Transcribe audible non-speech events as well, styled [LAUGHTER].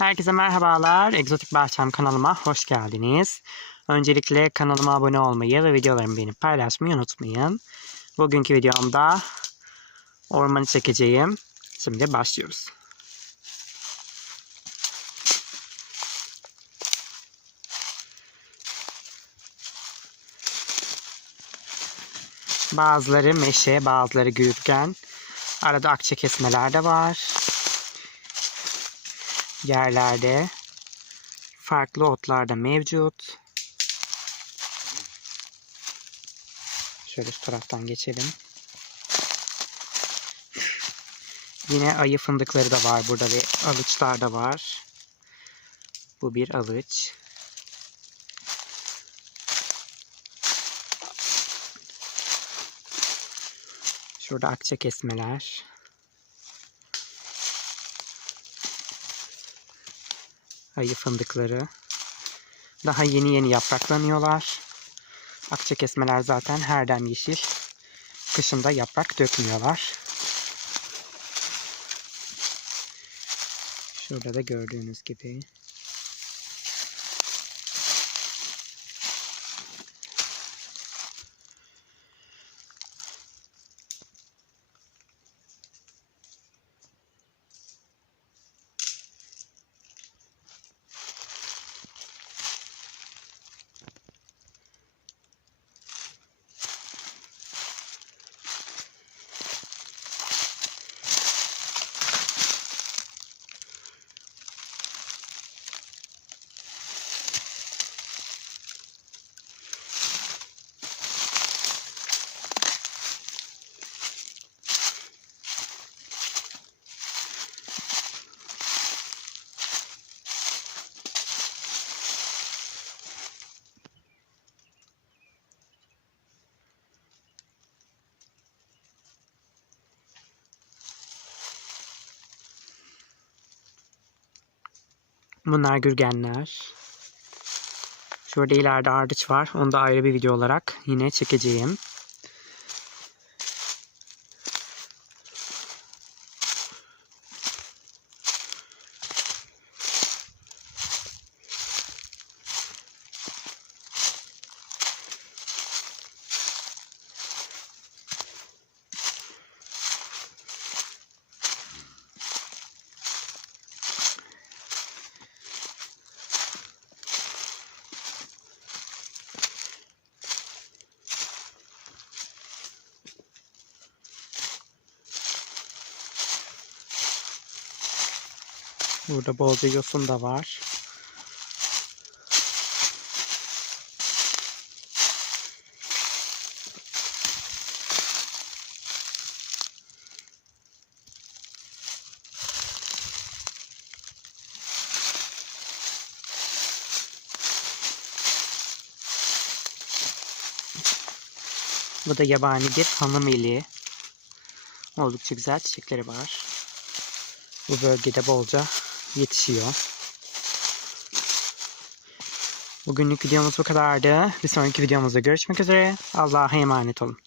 Herkese merhabalar. Egzotik Bahçem kanalıma hoş geldiniz. Öncelikle kanalıma abone olmayı ve videolarımı beğenip paylaşmayı unutmayın. Bugünkü videomda ormanı çekeceğim. Şimdi başlıyoruz. Bazıları meşe, bazıları gürgen. Arada akçe kesmeler de var yerlerde farklı otlar da mevcut. Şöyle şu taraftan geçelim. [LAUGHS] Yine ayı fındıkları da var burada ve alıçlar da var. Bu bir alıç. Şurada akçe kesmeler. Ayı fındıkları. Daha yeni yeni yapraklanıyorlar. Akça kesmeler zaten her dem yeşil. Kışında yaprak dökmüyorlar. Şurada da gördüğünüz gibi. Bunlar gürgenler. Şurada ileride ardıç var. Onu da ayrı bir video olarak yine çekeceğim. Burada bolca yosun da var. Bu da yabani bir hanım eli. Oldukça güzel çiçekleri var. Bu bölgede bolca yetişiyor. Bugünlük videomuz bu kadardı. Bir sonraki videomuzda görüşmek üzere. Allah'a emanet olun.